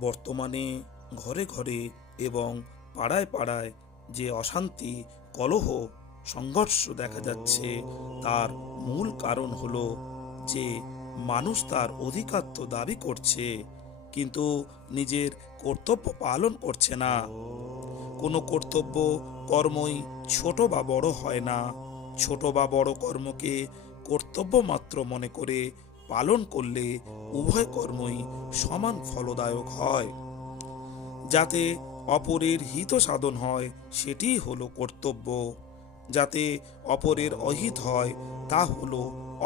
বর্তমানে ঘরে ঘরে এবং পাড়ায় পাড়ায় যে অশান্তি, কলহ, সংঘর্ষ দেখা যাচ্ছে, তার মূল কারণ হলো যে মানুষ তার অধিকার তো দাবি করছে, কিন্তু নিজের কর্তব্য পালন করছে না। কোনো কর্তব্য কর্মই ছোট বা বড় হয় না। ছোট বা বড় কর্মকে কর্তব্য মাত্র মনে করে পালন করলে উভয় কর্মই সমান ফলদায়ক হয়। যাতে অপরের হিত সাধন হয় সেটিই হলো কর্তব্য, যাতে অপরের অহিত হয় তা হলো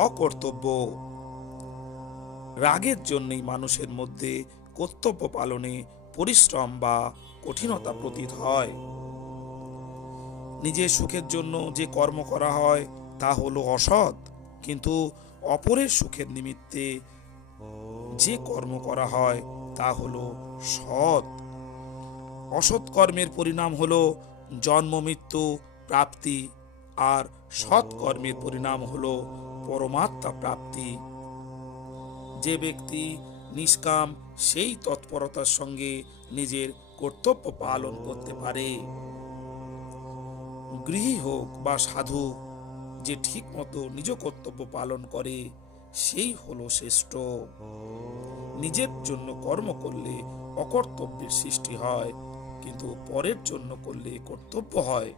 অকর্তব্য। রাগের জন্যই মানুষের মধ্যে কর্তব্য পালনে পরিশ্রম বা কঠিনতা প্রতীত হয়। নিজের সুখের জন্য যে কর্ম করা হয় তা হলো অসৎ, কিন্তু অপরের সুখের নিমিত্তে যে কর্ম করা হয় তা হলো সৎ। অসৎ কর্মের পরিণাম হলো জন্ম মৃত্যু প্রাপ্তি, আর সৎ কর্মের পরিণাম হলো পরমাত্মা প্রাপ্তি। যে ব্যক্তি নিষ্কাম সেই তৎপরতার সঙ্গে নিজের কর্তব্য পালন করতে পারে। গৃহী হোক বা সাধু, যে ঠিক মতো নিজ কর্তব্য পালন করে সেই হলো শ্রেষ্ঠ। নিজের জন্য কর্ম করলে অকর্তব্যের সৃষ্টি হয়, কিন্তু পরের জন্য করলে কর্তব্য হয়।